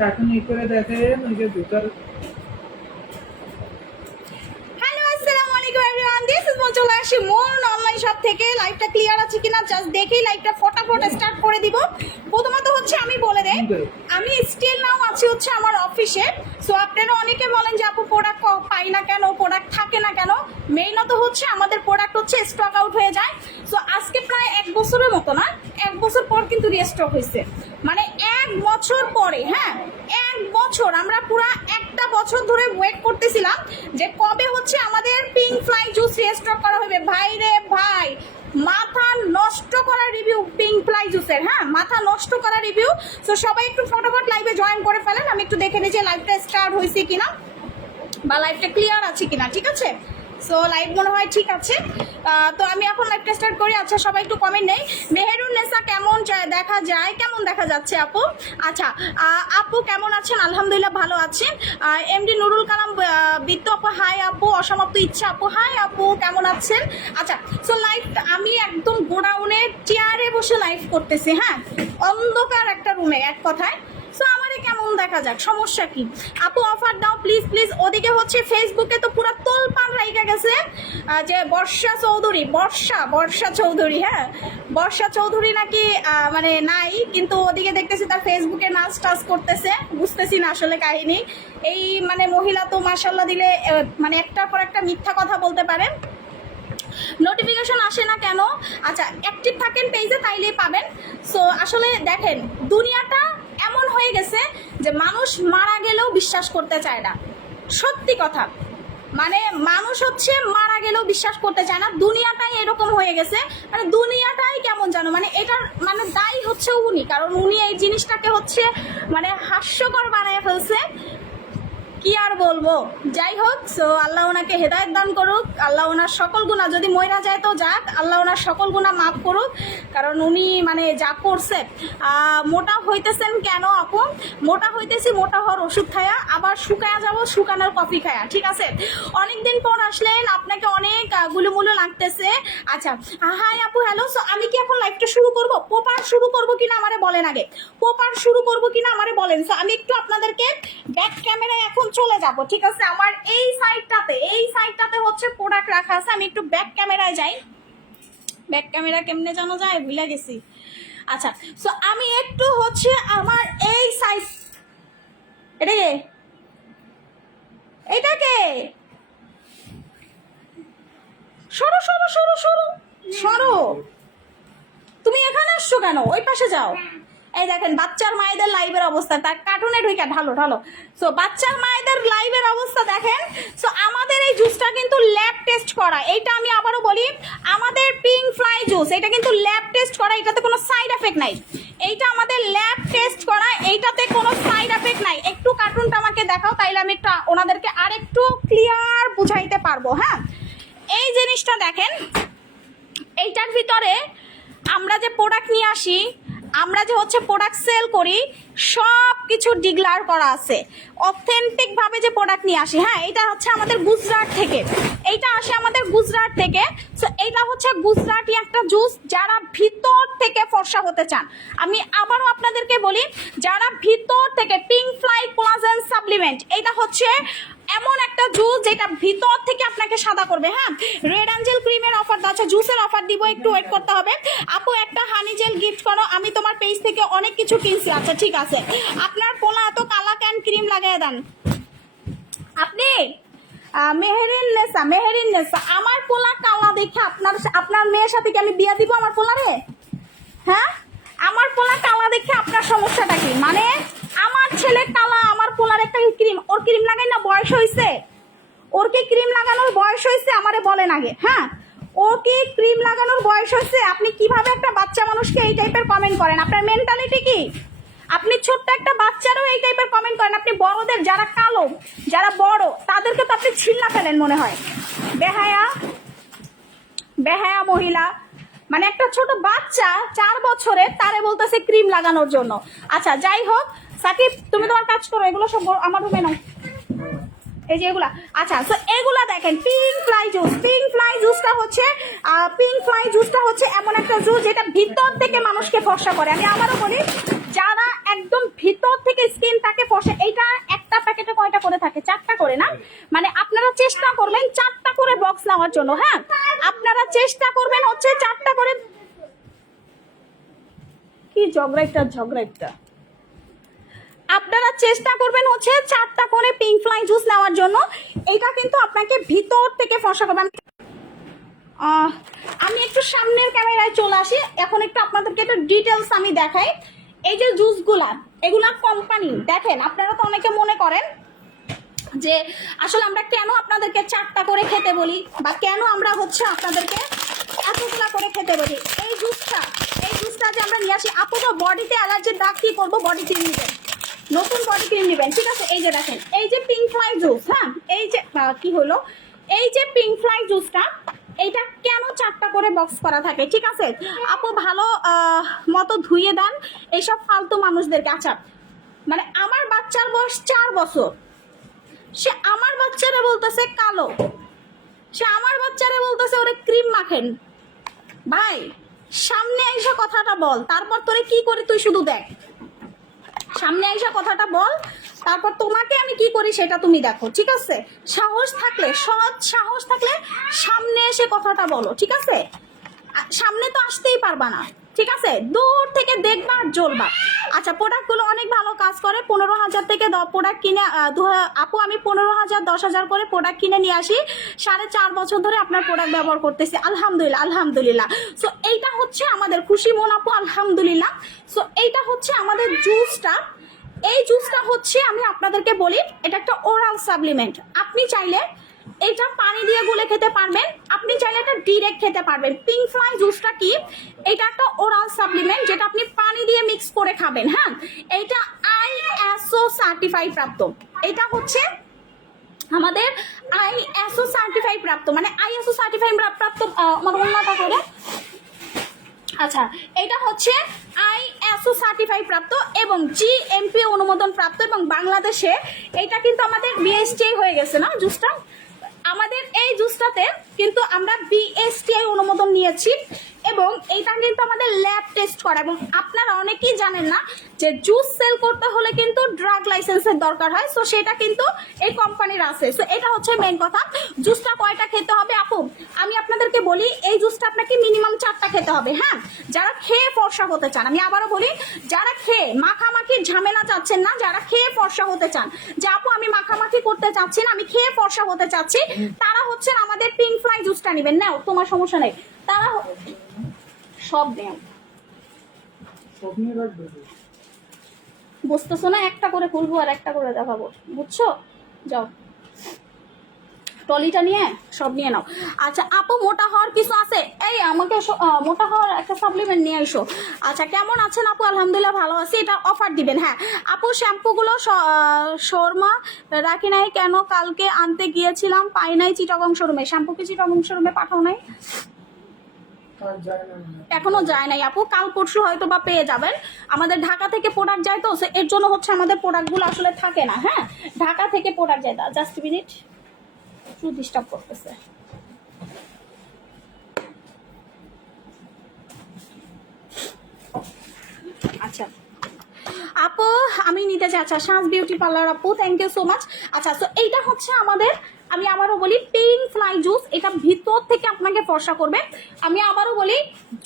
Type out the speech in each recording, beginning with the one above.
Cartoon ই করে দেখেন ওই যে জুতার হ্যালো আসসালামু আলাইকুম এভরিওয়ান দিস ইজ চলে আসি মন অনলাইন শপ থেকে। লাইভটা ক্লিয়ার আছে কিনা জাস্ট দেখেই লাইভটা ফটাফট স্টার্ট করে দিব। প্রথমত হচ্ছে আমি বলে দেই আমি স্টিল নাও আছি হচ্ছে আমার অফিসে সো আপনারা অনেকে বলেন যে আপু প্রোডাক্ট পাই না কেন? প্রোডাক্ট থাকে না কেন? মেইনত হচ্ছে আমাদের প্রোডাক্ট হচ্ছে স্টক আউট হয়ে যায়। সো আজকে প্রায় এক বছরের মতো না এক বছর পর কিন্তু রিস্টক হয়েছে। মানে এক বছর পরে হ্যাঁ এক বছর, আমরা পুরো একটা বছর ধরে ওয়েট করতেছিলাম যে কবে হচ্ছে আমাদের পিঙ্ক ফ্লাই জুস রিস্টক করা হবে। ভাই রে ভাই, মাথা নষ্ট করা রিভিউ পিঙ্ক ফ্লাই জুসের হ্যাঁ মাথা নষ্ট করা রিভিউ তো সবাই একটু ফটোফট লাইভে জয়েন করে ফেলেন। আমি একটু দেখে নিই যে লাইভটা স্টার্ট হয়েছে কিনা বা লাইভটা ক্লিয়ার আছে কিনা, ঠিক আছে? সো লাইভ মনে হয় ঠিক আছে। তো আমি এখন লাইভটা স্টার্ট করি। আচ্ছা সবাই একটু কমেন্ট নেই। মেহেরুন নেসা কেমন দেখা যায়? কেমন দেখা যাচ্ছে আপু? আচ্ছা আপু কেমন আছেন? আলহামদুলিল্লাহ ভালো আছেন। এমডি নুরুল কালাম বিদ্যু আপু হাই আপু। অসমাপ্ত ইচ্ছা আপু। হাই আপু, কেমন আছেন? আচ্ছা সো লাইভ আমি একদম গোডাউনের চেয়ারে বসে লাইভ করতেছি হ্যাঁ? অন্ধকার একটা রুমে এক কথায়। কেমন দেখা যাক? সমস্যা কি? আপু অফার দাও প্লিজ প্লিজ ওদিকে হচ্ছে ফেসবুকে তো পুরো তোলপান রাইকা গেছে। যে বর্ষা চৌধুরী, বর্ষা বর্ষা চৌধুরী হ্যাঁ? বর্ষা চৌধুরী নাকি মানে নাই, কিন্তু ওদিকে দেখতেছি তার ফেসবুকে নাচ টাচ করতেছে। বুঝতেছি না আসলে কাহিনী। এই মানে মহিলা তো মাসাল্লাহ দিলে মানে একটার পর একটা মিথ্যা কথা বলতে পারে। নোটিফিকেশন আসে না কেন? আচ্ছা অ্যাক্টিভ থাকেন পেজে তাইলেই পাবেন। সো আসলে দেখেন, দুনিয়াটা এমন হয়ে গেছে যে মানুষ মারা গেলেও বিশ্বাস করতে চায় না। সত্যি কথা। মানে মানুষ হচ্ছে মারা গেলেও বিশ্বাস করতে চায় না। দুনিয়াটাই এরকম হয়ে গেছে। মানে দুনিয়াটাই কেমন জানো? মানে এটার মানে দায়ী হচ্ছে উনি। কারণ উনি এই জিনিসটাকে হচ্ছে মানে হাস্যকর বানায় ফেলছে। কি আর বলব? যাই হোক সো আল্লাহ ওনাকে হেদায়ত দান করুক। আল্লাহ ওনার সকল গুণা যদি ময়রা যায় তো যাক, আল্লাহ ওনার সকল গুণা মাফ করুক। কারণ উনি মানে যা করছে মোটা হইতেছেন কেন আপু? মোটা হইতেছি, মোটা হওয়ার ওষুধ খায়া, আবার শুকায়া যাব, শুকানোর কফি খায়া, ঠিক আছে? অনেকদিন পর আসলেন, আপনাকে অনেক গুলুমুলু লাগতেছে। আচ্ছা হাই আপু হ্যালো সো আমি কি এখন লাইভটা শুরু করব? পোপার শুরু করব কিনা আমারে বলেন আগে। পোপার শুরু করব কিনা আমারে বলেন। সো আমি একটু আপনাদেরকে ব্যাক ক্যামেরায় এখন চলে যাব, ঠিক আছে? আমার এই সাইডটাতে এই সাইডটাতে হচ্ছে প্রোডাক্ট রাখা আছে, আমি একটু ব্যাক ক্যামেরায় যাই। ব্যাক ক্যামেরা কেমনে জানা যায়, ভুলে গেছি। আচ্ছা সো আমি একটু হচ্ছে আমার এই সাইড এটা কে? এটা কে? সরো সরো সরো সরো সরো। তুমি এখানে আসছো কেন? ওই পাশে যাও। এই দেখেন, বাচ্চার মায়েদের লাইভের অবস্থা। তার কার্টুনে ঢুকে ঢালো ঢালো। সো বাচ্চার মায়েদের লাইভের অবস্থা দেখেন। সো আমাদের এই জুসটা কিন্তু ল্যাব টেস্ট করা। এইটা আমি আবারও বলি, আমাদের পিঙ্ক ফ্লাই জুস এটা কিন্তু ল্যাব টেস্ট করা, এটাতে কোনো সাইড এফেক্ট নাই। এইটা আমাদের ল্যাব টেস্ট করা, এইটাতে কোনো সাইড এফেক্ট নাই। একটু কার্টুনটা আমাকে দেখাও, তাইলে আমি একটু ওনাদেরকে আরেকটু ক্লিয়ার বুঝাইতে পারব হ্যাঁ? এই জিনিসটা দেখেন, এইটার ভিতরে আমরা যে প্রোডাক্ট নিয়ে আসি আমরা যে হচ্ছে প্রোডাক্ট সেল করি সব কিছু ডিক্লার করা আছে। অথেন্টিক ভাবে যে প্রোডাক্ট নিয়ে আসি হ্যাঁ এটা হচ্ছে আমাদের গুজরাট থেকে। এইটা আসে আমাদের গুজরাট থেকে। সো এইটা হচ্ছে গুজরাটি একটা জুস যারা ভিতর থেকে ফর্সা হতে চান। আমি আবারও আপনাদেরকে বলি, যারা ভিতর থেকে পিঙ্ক ফ্লাই কোলাজেন সাপ্লিমেন্ট এটা হচ্ছে এমন একটা জুস যেটা ভিতর থেকে আপনাকে সাদা করবে হ্যাঁ? রেড অ্যাঞ্জেল ক্রিমের অফার আছে, জুসের অফার দিব, একটু ওয়েট করতে হবে। আপু, একটা হানি জেল গিফট করো, আমি তোমার পেজ থেকে অনেক কিছু কিনছি আচ্ছা ঠিক আছে। আপনার পোলা এত কালা ক্যান ক্রিম লাগাই দেন। আপনি মেহেরিন নেসা মেহেরিন নেসা আমার পোলা কালা দেখে আপনার আপনার মেয়ের সাথে কি আমি বিয়া দিব আমার পোলারে? হ্যাঁ? আমার পোলা কালা দেখে আপনার সমস্যাটা কি? মানে আমার ছেলে কালা, আমার পোলার একটা ক্রিম, ওর ক্রিম লাগাই না বয়স হয়েছে ওর কি ক্রিম লাগানোর বয়স হয়েছে আমারে বলেন আগে হ্যাঁ? ও কি ক্রিম লাগানোর বয়স হয়েছে আপনি কীভাবে একটা বাচ্চা মানুষকে এই টাইপের কমেন্ট করেন? আপনার মেন্টালিটি কি? আপনি ছোট্ট একটা বাচ্চারও এই টাইপের কমেন্ট করেন। আপনি বড়দের, যারা কালো, যারা বড়, তাদেরকে তো আপনি ছিল্লা ফেলেন মনে হয়। বেহায়া বেহায়া মহিলা মানে একটা ছোট বাচ্চা চার বছরে তারে বলতেছে ক্রিম লাগানোর জন্য। আচ্ছা যাই হোক, সাকিব, তুমি তোমার কাজ করো, এগুলো সব আমার রুমে নাও এই যে এগুলা। আচ্ছা তো এগুলা দেখেন pink fly juice pink fly জুসটা হচ্ছে পিঙ্ক ফ্লাই জুসটা হচ্ছে এমন একটা জুস যেটা ভিতর থেকে মানুষকে ফর্সা করে। আমি আমারও বলি যারা একদম ভিতর থেকে স্কিনটাকে ফসে এইটা একটা প্যাকেটে কয়টা করে থাকে? চারটা করে না? মানে আপনারা চেষ্টা করবেন চারটা করে বক্স নেওয়ার জন্য হ্যাঁ? আপনারা চেষ্টা করবেন হচ্ছে চারটা করে কি ঝগড়া একটা ঝগড়া একটা। আপনারা চেষ্টা করবেন হচ্ছে চারটা করে পিঙ্ক ফ্লাই জুস নেওয়ার জন্য। এটা কিন্তু আপনাকে ভিতর থেকে ফসা করবে। আমি- আহ, আমি একটু সামনের ক্যামেরায় চলে আসি। এখন একটু আপনাদেরকে একটু ডিটেলস আমি দেখাই। এই যে জুসগুলা, এগুলা কোম্পানি, দেখেন, আপনারা তো অনেকে মনে করেন যে আসলে আমরা কেন আপনাদেরকে চারটা করে খেতে বলি বা কেন আমরা হচ্ছে আপনাদেরকে এতগুলা করে খেতে বলি? এই জুসটা এই জুসটা যে আমরা নিয়ে আসি আপু তো বডিতে অ্যালার্জির দাগ কি করব? বডি ক্রিম নেবেন নতুন বডি ক্রিম নেবেন ঠিক আছে? এই যে দেখেন, এই যে পিঙ্ক ফ্লাই জুস হ্যাঁ? এই যে কি হলো? এই যে পিঙ্ক ফ্লাই জুসটা এইটা কেন চারটা করে বক্স করা থাকে? ঠিক আছে? আপু ভালো মতো ধুয়ে দেন এইসব ফালতু মানুষদেরকে। আচ্ছা মানে আমার বাচ্চার বয়স চার বছর। সে আমার বাচ্চারা বলতেছে কালো। সে আমার বাচ্চারা বলতেছে ওরে ক্রিম মাখেন। ভাই, সামনে আইসা কথাটা বল, তারপর তোরে কি করি তুই শুধু দেখ? সামনে আইসা কথাটা বল, তারপর তোমাকে আমি কি করি সেটা তুমি দেখো, ঠিক আছে? সাহস থাকলে, সৎ সাহস থাকলে সামনে এসে কথাটা বলো, ঠিক আছে? সামনে তো আসতেই পারবা না, ঠিক আছে? দূর থেকে দেখবা আর জ্বলবা। আচ্ছা প্রোডাক্টগুলো অনেক ভালো কাজ করে। পনেরো হাজার থেকে প্রোডাক্ট কিনে দু আপু, আমি পনেরো হাজার, দশ হাজার করে প্রোডাক্ট কিনে নিয়ে আসি। সাড়ে চার বছর ধরে আপনার প্রোডাক্ট ব্যবহার করতেছি। আলহামদুলিল্লাহ আলহামদুলিল্লাহ। সো এইটা হচ্ছে আমাদের খুশি মন আপু, আলহামদুলিল্লাহ। সো এইটা হচ্ছে আমাদের জুসটা এই জুসটা হচ্ছে, আমি আপনাদেরকে বলি, এটা একটা ওরাল সাপ্লিমেন্ট আপনি চাইলে এটা পানি দিয়ে গুলে খেতে পারবেন। আপনি চাইলে এটা ডিরেক্ট খেতে পারবেন। পিঙ্ক ফ্লাই জুসটা কি? এটা একটা ওরাল সাপ্লিমেন্ট যেটা আপনি পানি দিয়ে মিক্স করে খাবেন হ্যাঁ? এইটা আইএসও সার্টিফাই প্রাপ্ত। এটা হচ্ছে আমাদের আই আইএসও সার্টিফাই প্রাপ্ত। মানে আইএসও সার্টিফাই প্রাপ্ত আমার অন্যটা করে আচ্ছা এটা হচ্ছে আইএসও সার্টিফাই প্রাপ্ত এবং জিএমপি অনুমোদন প্রাপ্ত এবং বাংলাদেশে। এটা কিন্তু আমাদের বিএসটি হয়ে গেছে না জুসটা আমাদের এই জুসটাতে কিন্তু আমরা বিএসটিআই অনুমোদন নিয়েছি। এবং এইটা কিন্তু আমাদের ল্যাব টেস্ট করা এবং আপনারা অনেকেই জানেন না যে জুস সেল করতে হলে কিন্তু ড্রাগ লাইসেন্সের দরকার হয়। সো সেটা কিন্তু এই কোম্পানির আছে। সো এটা হচ্ছে মেন কথা। জুসটা কয়টা খেতে হবে? আপু, আমি আপনাদেরকে বলি, এই জুসটা আপনাকে মিনিমাম চারটা খেতে হবে হ্যাঁ? যারা খেয়ে ফর্সা হতে চান, আমি আবারও বলি, যারা খেয়ে মাখামাখি ঝামেলা চাচ্ছেন না, যারা খেয়ে ফর্সা হতে চান, যে আপু, আমি মাখামাখি করতে চাচ্ছি না, আমি খেয়ে ফর্সা হতে চাচ্ছি, তারা হচ্ছেন আমাদের পিঙ্ক ফ্লাই জুসটা নেবেন। নাও, তোমার সমস্যা নেই। তারা সব রাখবে বুঝতেছো না, একটা করে খুলবো আর একটা করে দেখাবো। বুঝছ? যাও। টলিটা নিয়ে সব নিয়ে নাও। আচ্ছা আপু, মোটা হওয়ার কিছু আছে? এই, আমাকে মোটা হওয়ার একটা সাপ্লিমেন্ট নিয়ে এসো আচ্ছা কেমন আছেন আপু? আলহামদুলিল্লাহ ভালো আছি। এটা অফার দিবেন হ্যাঁ। আপু, শ্যাম্পুগুলো শর্মা, রাখি নাই কেন? কালকে আনতে গিয়েছিলাম, পাই নাই চিটাগং শোরুমে। শ্যাম্পু কি চিটাগং শোরুমে পাঠাও নাই আর যায় না মনে হয়। এখনও যায় নাই। আপু, কাল পরশু হয়তো বা পেয়ে যাবেন। আমাদের ঢাকা থেকে প্রোডাক্ট যায় তো এর জন্য হচ্ছে আমাদের প্রোডাক্টগুলো আসলে থাকে না হ্যাঁ? ঢাকা থেকে প্রোডাক্ট যায় জাস্ট মিনিট একটু ডিস্টার্ব করতেছে। আচ্ছা। আপু, আমি নিতে চাই। আচ্ছা সাজ বিউটি পার্লার আপু থ্যাংক ইউ সো মাচ আচ্ছা তো এইটা হচ্ছে আমাদের আমি আবারও বলি পিঙ্ক ফ্লাই জুস এটা ভিতর থেকে আপনাকে ফর্সা করবে। আমি আবারও বলি,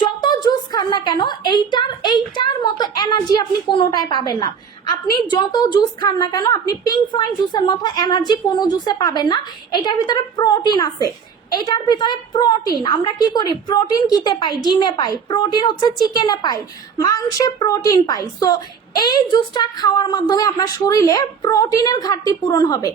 যত জুস খান না কেন, এইটার এইটার মতো এনার্জি আপনি কোনোটায় পাবেন না। আপনি যত জুস খান না কেন, আপনি পিঙ্ক ফ্লাই জুসের মতো এনার্জি কোনো জুসে পাবেন না। এটার ভিতরে প্রোটিন আছে। এটার ভিতরে প্রোটিন আমরা কি করি? প্রোটিন কিতে পাই? ডিমে পাই। প্রোটিন হচ্ছে চিকেনে পাই। মাংসে প্রোটিন পাই। সো এই জুসটা খাওয়ার মাধ্যমে আপনার শরীরে প্রোটিনের ঘাটতি পূরণ হবে।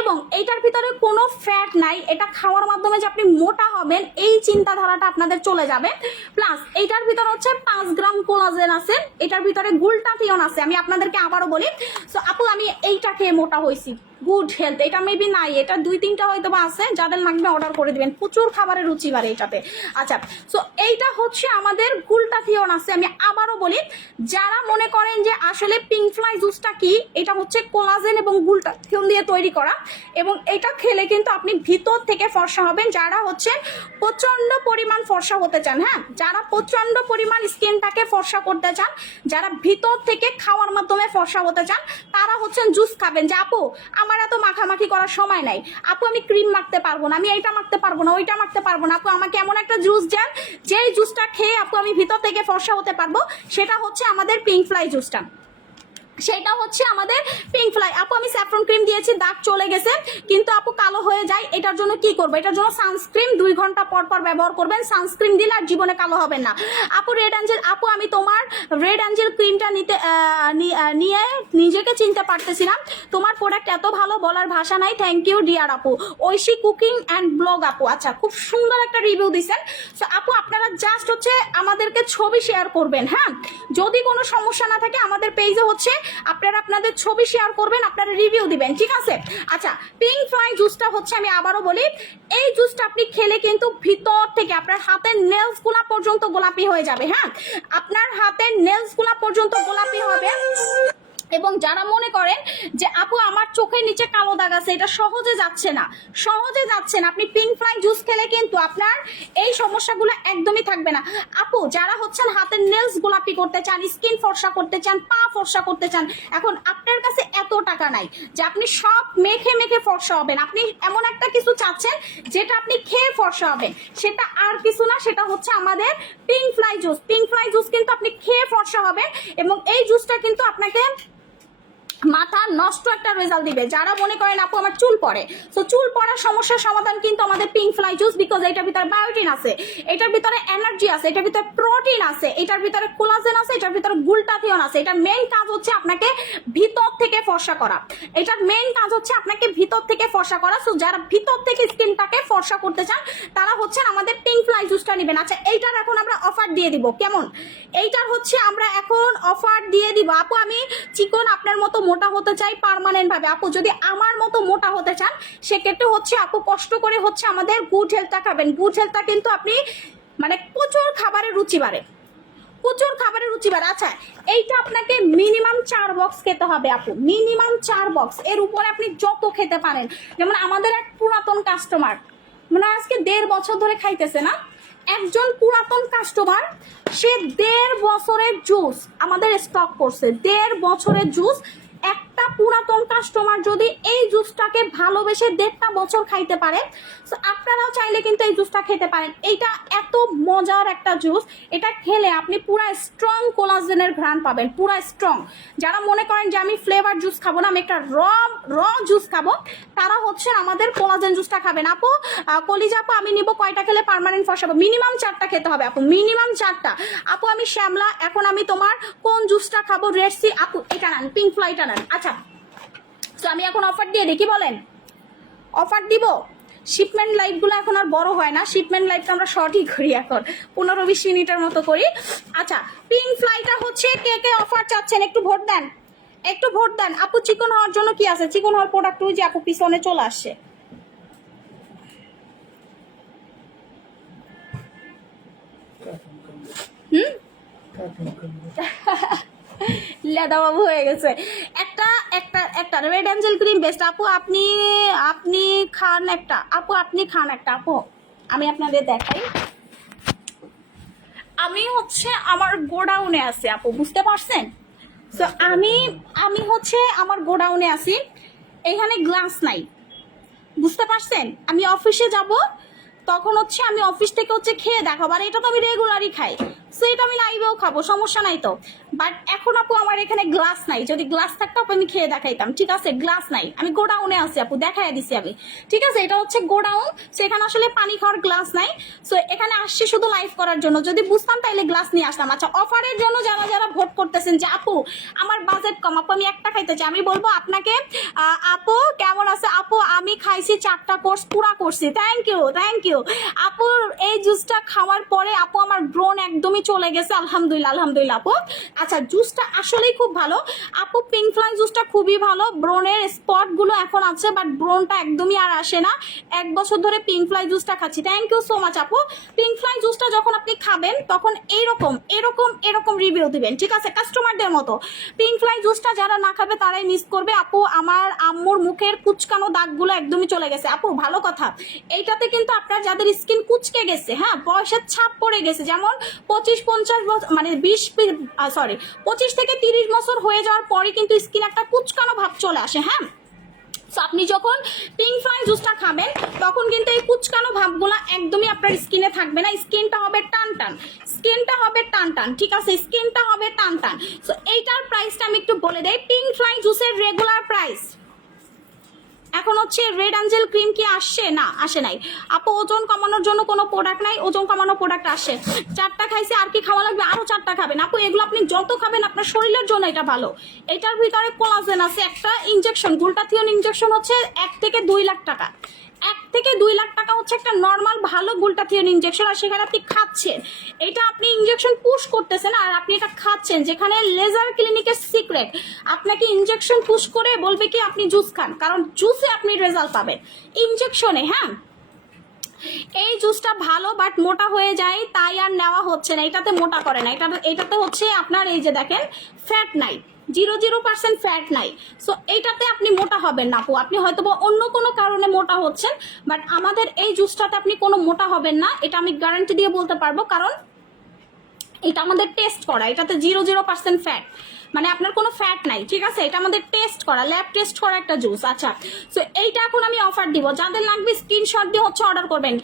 এবং এইটার ভিতরে কোনো ফ্যাট নাই। এটা খাওয়ার মাধ্যমে যে আপনি মোটা হবেন, এই চিন্তাধারাটা আপনাদের চলে যাবে। প্লাস এইটার ভিতরে হচ্ছে পাঁচ গ্রাম কোলাজেন আছে, এটার ভিতরে গুলটাথিয়ন আছে। আমি আপনাদেরকে আবারও বলি সো আপু, আমি এইটা খেয়ে মোটা হয়েছি। গুড হেলথ এটা মেবি নাই, এটা দুই তিনটা হয়তো বা আছে, যাদের লাগবে অর্ডার করে দিবেন। প্রচুর খাবারের রুচি বাড়ে এটাতে। আচ্ছা সো এইটা হচ্ছে আমাদের গুলটা গুলটাথিয়ন আছে, আমি আবারও বলি, যারা মনে করেন যে আসলে পিঙ্ক ফ্লাই জুসটা কি, এটা হচ্ছে কোলাজেন এবং গুলটা গুলটাথিয়ন দিয়ে তৈরি করা, এবং এটা খেলে কিন্তু আপনি ভিতর থেকে ফর্সা হবেন, যারা হচ্ছে প্রচণ্ড পরিমাণ ফর্সা হতে চান হ্যাঁ? যারা প্রচণ্ড পরিমাণ স্কিনটাকে ফর্সা করতে চান, যারা ভিতর থেকে খাওয়ার মাধ্যমে ফর্সা হতে চান, তারা হচ্ছেন জুস খাবেন। যে আপু আমার এত মাখামাখি করার সময় নাই। আপু, আমি ক্রিম মাখতে পারব না, আমি এইটা মাখতে পারব না, ওইটা মাখতে পারব না। আপু, আমাকে এমন একটা জুস যান যেই জুসটা খেয়ে আপু, আমি ভিতর থেকে ফর্সা হতে পারব, সেটা হচ্ছে আমাদের পিঙ্ক ফ্লাই জুসটা সেটা হচ্ছে আমাদের পিঙ্ক ফ্লাই আপু, আমি স্যাফ্রন ক্রিম দিয়েছি, দাগ চলে গেছে। কিন্তু আপু, কালো হয়ে যায়, এটার জন্য কি করব? এটার জন্য সানস্ক্রিন দুই ঘণ্টা পর পর ব্যবহার করবেন। সানস্ক্রিন দিলে আর জীবনে কালো হবে না। আপু রেড অ্যাঞ্জেল আপু, আমি তোমার রেড অ্যাঞ্জেল ক্রিমটা নিতে নিয়ে নিজেকে চিনতে পারতেছিলাম। তোমার প্রোডাক্ট এত ভালো বলার ভাষা নাই। থ্যাংক ইউ ডিয়ার আপু। ঐশী কুকিং অ্যান্ড ব্লগ আপু। আচ্ছা খুব সুন্দর একটা রিভিউ দিছেন। সো আপু, আপনারা জাস্ট হচ্ছে আমাদেরকে ছবি শেয়ার করবেন হ্যাঁ? যদি কোনো সমস্যা না থাকে, আমাদের পেজে হচ্ছে আপনারা আপনাদের ছবি শেয়ার করবেন, আপনারা রিভিউ দিবেন, ঠিক আছে? আচ্ছা পিঙ্ক ফ্লাই জুসটা হচ্ছে আমি আবারও বলি, এই জুসটা আপনি খেলে কিন্তু ভিতর থেকে আপনার হাতের নেলসগুলা পর্যন্ত গোলাপি হয়ে যাবে হ্যাঁ? আপনার হাতের নেলসগুলা পর্যন্ত গোলাপি হবে। এবং যারা মনে করেন যে, আপু, আমার চোখের নিচে কালো দাগ আছে, এটা সহজে যাচ্ছে না। সহজে যাচ্ছে না। আপনি পিঙ্ক ফ্লাই জুস খেলে কিন্তু আপনার এই সমস্যাগুলো একদমই থাকবে না। আপু, যারা হচ্ছেন হাতের নেলস গোলাপি করতে চান স্কিন ফর্সা করতে চান, পা ফর্সা করতে চান, এখন আপনার কাছে এত টাকা নাই যে, আপনি সব মেখে মেখে ফর্সা হবেন। আপনি এমন একটা কিছু চাচ্ছেন যেটা আপনি খেয়ে ফর্সা হবেন। সেটা আর কিছু না, সেটা হচ্ছে আমাদের pink fly juice pink fly juice কিন্তু আপনি খেয়ে ফর্সা হবেন এবং এই জুসটা কিন্তু আপনাকে মাথা নষ্ট একটা রেজাল্ট দিবে। যারা মনে করেন আপু আমার চুল পড়ে, তো চুল পড়ার সমস্যার সমাধান কিন্তু আমাদের পিঙ্ক ফ্লাই জুস বিকজ এটার ভিতরে বায়োটিন আছে। এটার ভিতরে এনার্জি আছে, এটার ভিতরে প্রোটিন আছে, এটার ভিতরে কোলাজেন আছে, এটার ভিতরে গুলটাথিয়ন আছে। এটার মেইন কাজ হচ্ছে আপনাকে ভিতর থেকে ফর্সা করা। এটার মেইন কাজ হচ্ছে আপনাকে ভিতর থেকে ফর্সা করা। সো যারা ভিতর থেকে স্কিনটাকে ফর্সা করতে চান, তারা হচ্ছেন আমাদের পিঙ্ক ফ্লাই জুসটা নেবেন। আচ্ছা এইটার এখন আমরা অফার দিয়ে দিব। কেমন? এইটার হচ্ছে আমরা এখন অফার দিয়ে দিব। আপু, আমি চিকন আপনার মতো মোটা হতে চাই পার্মানেন্ট ভাবে। আপু, যদি আমার মতো মোটা হতে চান, সেক্ষেত্রে হচ্ছে আপু, কষ্ট করে হচ্ছে আমাদের গুড হেলথটা খাবেন। গুড হেলথটা কিন্তু আপনি মানে প্রচুর খাবারের রুচি বাড়ে। প্রচুর খাবারের রুচি বাড়ে। আচ্ছা এইটা আপনাকে মিনিমাম চার বক্স খেতে হবে আপু। মিনিমাম চার বক্স এর উপরে আপনি যত খেতে পারেন। যেমন আমাদের এক পুরাতন কাস্টমার মানে আজকে দেড় বছর ধরে খাইতেছে না, একজন পুরাতন কাস্টমার সে দেড় বছরের জুস আমাদের স্টক করছে। দেড় বছরের জুস এক একটা পুরাতন কাস্টমার যদি এই জুসটাকে ভালোবেসে দেড়টা বছর খাইতে পারে আপনারাও চাইলে কিন্তু এই জুসটা খেতে পারেন। এইটা এত মজার একটা জুস এটা খেলে আপনি পুরা স্ট্রং কোলাজেনের ঘ্রাণ পাবেন, পুরা স্ট্রং যারা মনে করেন যে আমি ফ্লেভার জুস খাব না, আমি একটা র র জুস খাব, তারা হচ্ছে আমাদের কোলাজেন জুসটা খাবেন। আপু কলিজা আপু, আমি নিব কয়টা খেলে পার্মানেন্ট ফসাবো? মিনিমাম চারটা খেতে হবে আপু মিনিমাম চারটা। আপু, আমি শ্যামলা, এখন আমি তোমার কোন জুসটা খাব? রেড সি আপু, এটা নেন পিঙ্ক ফ্লাইটা নেন। আচ্ছা তো আমি এখন অফার দিয়ে দেখি বলেন? অফার দিব? শিপমেন্ট লাইভগুলো এখন আর বড় হয় না শিপমেন্ট লাইভটা আমরা শর্টই করি এখন পনেরো বিশ মিনিটের মতো করি। আচ্ছা পিঙ্ক ফ্লাইটা হচ্ছে কে কে অফার চাচ্ছেন? একটু ভোট দেন একটু ভোট দেন। আপু চিকন হওয়ার জন্য কি আছে? চিকন হওয়ার প্রোডাক্ট যে আপু পিছনে চলে আসছে। হুম? লেদা বাবু হয়ে গেছে। একটা একটা রেড অ্যাঞ্জেল ক্রিম বেস্ট আপু, আপনি আপনি খান একটা। আপু, আপনি খান একটা। আপু, আমি আপনাদের দেখাই। আমি হচ্ছে আমার গোডাউনে আছি, আপু, বুঝতে পারছেন? তো আমি আমি হচ্ছে আমার গোডাউনে আছি। এখানে গ্লাস নাই। বুঝতে পারছেন? আমি অফিসে যাব, তখন হচ্ছে আমি অফিস থেকে হচ্ছে খেয়ে দেখাবো। আর এটা তো আমি রেগুলারই খাই। সো এটা আমি লাইভেও খাব, সমস্যা নাই তো। বাট এখন আপু আমার এখানে গ্লাস নাই। যদি গ্লাস থাকতো আপু আমি খেয়ে দেখাইতাম। ঠিক আছে? গ্লাস নাই। আমি গোডাউনে আছি আপু দেখাই দিছি আমি। ঠিক আছে? এটা হচ্ছে গোডাউন সেখানে আসলে পানি খাওয়ার গ্লাস নাই। সো এখানে আসছি শুধু লাইভ করার জন্য। যদি বুঝতাম তাইলে গ্লাস নিয়ে আসতাম। আচ্ছা অফারের জন্য যারা যারা ভোট করতেছেন যে, আপু, আমার বাজেট কম, আপু আমি একটা খাইতে চাই। আমি বলব আপনাকে আপু, কেমন আছে? আপু, আমি খাইছি চারটা কোর্স পুরা করছি থ্যাংক ইউ থ্যাংক ইউ আপুর এই জুসটা খাওয়ার পরে আপু আমার ব্রন একদমই চলে গেছে, আলহামদুলিল্লাহ আলহামদুলিল্লাহ আপু। আচ্ছা জুসটা আসলেই খুব ভালো। আপু পিঙ্ক ফ্লাই জুসটা খুবই ভালো। ব্রনের স্পটগুলো এখন আছে বাট ব্রনটা একদমই আর আসে না। এক বছর ধরে পিঙ্ক ফ্লাই জুসটা খাচ্ছি। থ্যাংক ইউ সো মাচ আপু। পিঙ্ক ফ্লাই জুসটা যখন আপনি খাবেন, তখন এইরকম, এরকম এরকম রিভিউ দিবেন, ঠিক আছে? কাস্টমারদের মতো। পিঙ্ক ফ্লাই জুসটা যারা না খাবে, তারাই মিস করবে। আপু, আমার আম্মুর মুখের কুচকানো দাগগুলো একদমই চলে গেছে। আপু, ভালো কথা। এইটাতে কিন্তু আপনার যাদের স্কিন কুচকে গেছে হ্যাঁ পয়সার ছাপ পড়ে গেছে, যেমন পঁচিশ পঞ্চাশ বছর মানে বিশ সরি পঁচিশ থেকে তিরিশ বছর হয়ে যাওয়ার পরে কিন্তু স্কিন একটা কুচকানো ভাব চলে আসে হ্যাঁ? সো আপনি যখন পিঙ্ক ফ্লাই জুসটা খাবেন, তখন কিন্তু এই কুচকানো ভাবগুলো একদমই আপনার স্কিনে থাকবে না। স্কিনটা হবে টান টান স্কিনটা হবে টান টান ঠিক আছে? স্কিনটা হবে টান টান সো এইটার প্রাইসটা আমি একটু বলে দেই। পিঙ্ক ফ্লাই জুসের রেগুলার প্রাইস এখন হচ্ছে রেড অ্যাঞ্জেল ক্রিম কি আসছে? না, আসে নাই। আপু, ওজন কমানোর জন্য কোনো প্রোডাক্ট নাই, ওজন কমানোর প্রোডাক্ট আসে। চারটা খাইছে, আর কি খাওয়া লাগবে? আরও চারটা খাবেন। আপু, এগুলো আপনি যত খাবেন, আপনার শরীরের জন্য এটা ভালো। এটার ভিতরে কোলাজেন আছে, একটা ইঞ্জেকশন গুলটাথিয়ন ইঞ্জেকশন হচ্ছে এক থেকে দুই লাখ টাকা। এক থেকে দুই লাখ টাকা হচ্ছে একটা নর্মাল ভালো গুলটাথিয়ন ইঞ্জেকশন আর সেখানে আপনি খাচ্ছেন। এটা আপনি ইঞ্জেকশন পুশ করতেছেন আর আপনি এটা খাচ্ছেন, যেখানে লেজার ক্লিনিকের সিক্রেট আপনাকে ইঞ্জেকশন পুশ করে বলবে কি, আপনি জুস খান। কারণ জুসে আপনি রেজাল্ট পাবেন। ইঞ্জেকশনে হ্যাঁ? এই জুসটা ভালো বাট মোটা হয়ে যায়, তাই আর নেওয়া হচ্ছে না। এটাতে মোটা করে না। এটা এটাতে হচ্ছে আপনার এই যে দেখেন ফ্যাট নাই। জিরো জিরো পার্সেন্ট ফ্যাট নাই। সো এইটাতে আপনি মোটা হবেন না আপু। আপনি হয়তো বা অন্য কোনো কারণে মোটা হচ্ছেন বাট আমাদের এই জুসটাতে আপনি কোনো মোটা হবেন না। এটা আমি গ্যারান্টি দিয়ে বলতে পারব, কারণ এটা আমাদের টেস্ট করা। এটাতে জিরো জিরো পার্সেন্ট ফ্যাট মানে আপনার কোনো ফ্যাট নাই, ঠিক আছে? এটা আমাদের টেস্ট করা ল্যাব টেস্ট করা একটা জুস আচ্ছা। সো এইটা এখন আমি অফার দিব। যাদের লাগবে স্ক্রিনশট দিয়ে হচ্ছে অর্ডার করবেন।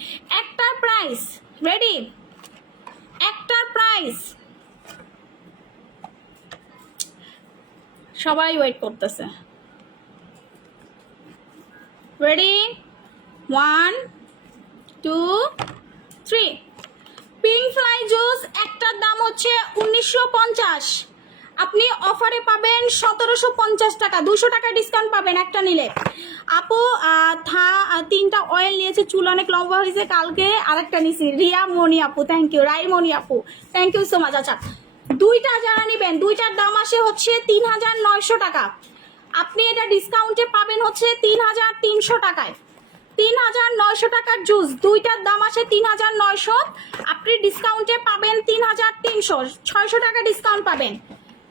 একটার প্রাইস রেডি একটার প্রাইস সবাই ওয়েট করতেছে। Ready one two three pink fly juice একটার দাম হচ্ছে উনিশশো পঞ্চাশ। আপনি অফারে পাবেন সতেরোশো পঞ্চাশ টাকা, দুশো টাকা ডিসকাউন্ট পাবেন একটা নিলে। আপু থা তিনটা অয়েল নিয়েছে, চুল অনেক লম্বা হয়েছে, কালকে আরেকটা নিয়েছি রিয়া মনি আপু থ্যাংক ইউ রাই মনি আপু থ্যাংক ইউ সো মাচ আচ্ছা। দুইটা যারা নেবেন, দুইটার দাম আসে হচ্ছে তিন হাজার নয়শো টাকা। আপনি এটা ডিসকাউন্টে পাবেন হচ্ছে তিন হাজার তিনশো টাকায়। তিন হাজার নয়শো টাকার জুস দুইটার দাম আসে তিন হাজার নয়শো। আপনি ডিসকাউন্টে পাবেন তিন হাজার তিনশো, ছয়শো টাকা ডিসকাউন্ট পাবেন।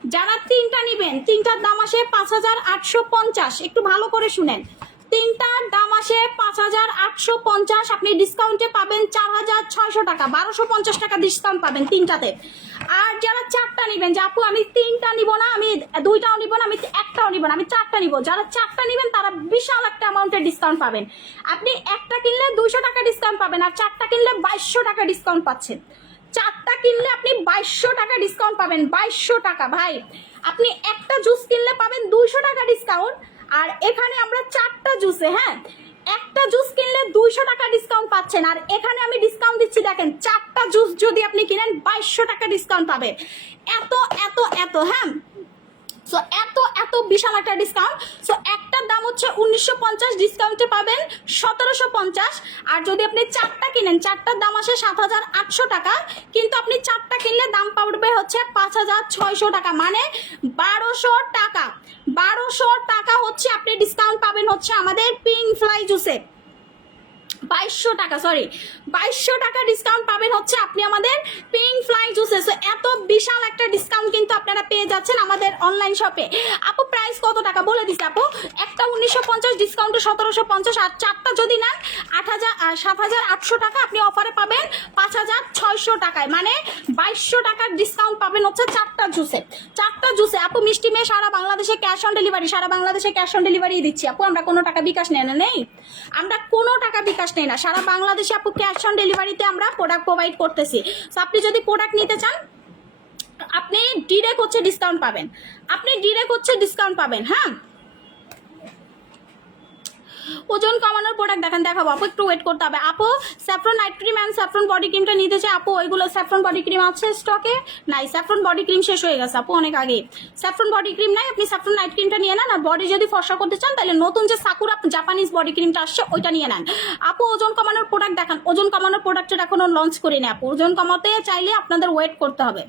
যারা তিনটা নেবেন, তিনটার দাম আসে পাঁচ হাজার আটশো পঞ্চাশ। একটু ভালো করে শুনেন। তিনটার দাম আসে পাঁচ হাজার আটশো পঞ্চাশ। আপনি ডিসকাউন্টে পাবেন চার হাজার ছয়শো টাকা, বারোশো পঞ্চাশ টাকা ডিসকাউন্ট পাবেন তিনটাতে। আর যারা চারটা নেবেন, যে আপু, আমি তিনটা নিব না, আমি দুইটাও নিব না, আমি একটাও নিব না, আমি চারটা নিব। যারা চারটা নেবেন, তারা বিশাল একটা অ্যামাউন্টের ডিসকাউন্ট পাবেন। আপনি একটা কিনলে দুইশো টাকা ডিসকাউন্ট পাবেন, আর চারটা কিনলে বাইশশো টাকা ডিসকাউন্ট পাচ্ছেন। চারটা কিনলে আপনি বাইশশো টাকা ডিসকাউন্ট পাবেন, বাইশশো টাকা ভাই। আপনি একটা জুস কিনলে পাবেন দুইশো টাকা ডিসকাউন্ট আর এখানে আমরা চারটা জুসে হ্যাঁ? একটা জুস কিনলে দুইশো টাকা ডিসকাউন্ট পাচ্ছেন, আর এখানে আমি ডিসকাউন্ট দিচ্ছি, দেখেন, চারটা জুস যদি আপনি কিনেন, বাইশশো টাকা ডিসকাউন্ট পাবেন এত এত এত হ্যাঁ? সো এত এত বিশাল একটা ডিসকাউন্ট সো একটার দাম হচ্ছে উনিশশো পঞ্চাশ ডিসকাউন্টে পাবেন সতেরোশো পঞ্চাশ। আর যদি আপনি চারটা কিনেন, চারটার দাম আসে সাত হাজার আটশো টাকা। কিন্তু আপনি চারটা কিনলে দাম পাবেন হচ্ছে পাঁচ হাজার ছয়শো টাকা। মানে বারোশো টাকা। বারোশো টাকা হচ্ছে আপনি ডিসকাউন্ট পাবেন হচ্ছে আমাদের পিঙ্ক ফ্লাই জুসে বাইশশো টাকা সরি বাইশশো টাকা ডিসকাউন্ট পাবেন হচ্ছে আপনি আমাদের পিঙ্ক ফ্লাই জুসে সো এত বিশাল একটা ডিসকাউন্ট কিন্তু আপনারা পেয়ে যাচ্ছেন আমাদের অনলাইন শপে আপু প্রাইস কত টাকা? বলে দিচ্ছি আপু। একটা উনিশশো পঞ্চাশ ডিসকাউন্টে সতেরোশো পঞ্চাশ আর চারটা যদি নেন, আট হাজার সাত হাজার আটশো টাকা আপনি অফারে পাবেন। ছয়শো টাকায় মানে বাইশশো টাকার ডিসকাউন্ট পাবেন হচ্ছে চারটা জুসে চারটা জুসে আপু মিষ্টি মেয়ে সারা বাংলাদেশে ক্যাশ অন ডেলিভারি সারা বাংলাদেশে ক্যাশ অন ডেলিভারি দিচ্ছি। আপু, আমরা কোনো টাকা বিকাশ নেই, না নেই? আমরা কোনো টাকা বিকাশ নেই না। সারা বাংলাদেশে আপু ক্যাশ অন ডেলিভারিতে আমরা প্রোডাক্ট প্রোভাইড করতেছি। তো আপনি যদি প্রোডাক্ট নিতে চান, আপনি ডিরেক্ট হচ্ছে ডিসকাউন্ট পাবেন। আপনি ডিরেক্ট হচ্ছে ডিসকাউন্ট পাবেন হ্যাঁ? ওজন কমানোর প্রোডাক্ট দেখেন, দেখাবো। আপু, একটু ওয়েট করতে হবে। আপু saffron night cream and saffron body ক্রিমটা নিতে চাই। আপু, ওইগুলো স্যাফ্রন বডি ক্রিম আছে স্টকে নাই স্যাফ্রন বডি ক্রিম শেষ হয়ে গেছে, আপু, অনেক আগে। স্যাফ্রন বডি ক্রিম নাই, আপনি স্যাফ্রন নাইট ক্রিমটা নিয়ে নেন, আর বডি যদি ফর্সা করতে চান, তাহলে নতুন যে সাকুরা জাপানিজ বডি ক্রিমটা আসছে, ওইটা নিয়ে নেন। আপু, ওজন কমানোর প্রোডাক্ট দেখান। ওজন কমানোর প্রোডাক্টের এখনও লঞ্চ করিনি, আপু। ওজন কমাতে চাইলে আপনাদের ওয়েট করতে হবে।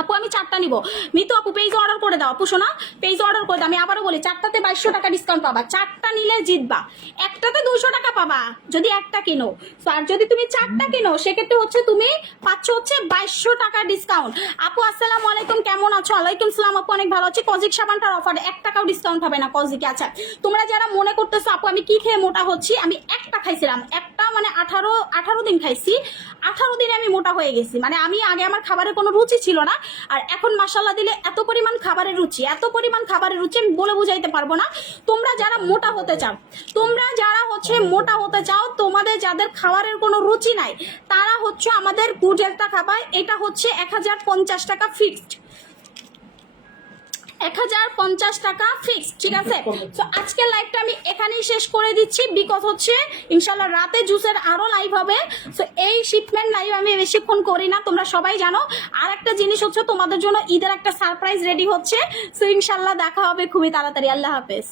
আপু, আমি চারটা নিব। মিতু আপু পেজ অর্ডার করে দাও। আপু, শোনা পেজ অর্ডার করে দাও। আমি আবারও বলি, চারটাতে বাইশশো টাকা ডিসকাউন্ট পাবা। চারটা নিলে জিতবা। একটাতে দুশো টাকা পাবা, যদি একটা কিনো। আর যদি তুমি চারটা কিনো, সেক্ষেত্রে হচ্ছে তুমি পাচ্ছ হচ্ছে বাইশশো টাকা ডিসকাউন্ট আপু, আসসালামু আলাইকুম, কেমন আছো? আলাইকুম সালাম, আপু, অনেক ভালো আছি। কজিক সাবানটার অফার এক টাকাও ডিসকাউন্ট হবে না কজিকে। আচ্ছা তোমরা যারা মনে করতেছো, আপু, আমি কি খেয়ে মোটা হচ্ছি, আমি একটা খাইছিলাম। একটা মানে আঠারো আঠারো দিন খাইছি। আঠারো দিনে আমি মোটা হয়ে গেছি। মানে আমি আগে আমার খাবারের কোনো রুচি ছিল না। আর এখন মাসাল্লাহ দিলে এত পরিমাণ খাবারের রুচি, এত পরিমাণ খাবারের রুচি আমি বলে বুঝাইতে পারব না। তোমরা যারা মোটা হতে চাও, তোমরা যারা হচ্ছে মোটা হতে চাও, তোমাদের যাদের খাবারের কোনো রুচি নাই, তারা হচ্ছে আমাদের গুজেলটা খাবার এটা হচ্ছে এক হাজার পঞ্চাশ টাকা ফিক্সড এক হাজার পঞ্চাশ টাকা ফিক্সড ঠিক আছে? তো আজকের লাইভটা আমি এখানেই শেষ করে দিচ্ছি বিকজ হচ্ছে ইনশাল্লাহ রাতে জুসের আরও লাইভ হবে। তো এই শিপমেন্ট লাইভ আমি বেশিক্ষণ করি না তোমরা সবাই জানো। আর একটা জিনিস হচ্ছে তোমাদের জন্য ঈদের একটা সারপ্রাইজ রেডি হচ্ছে। তো ইনশাল্লাহ দেখা হবে খুবই তাড়াতাড়ি। আল্লাহ হাফেজ।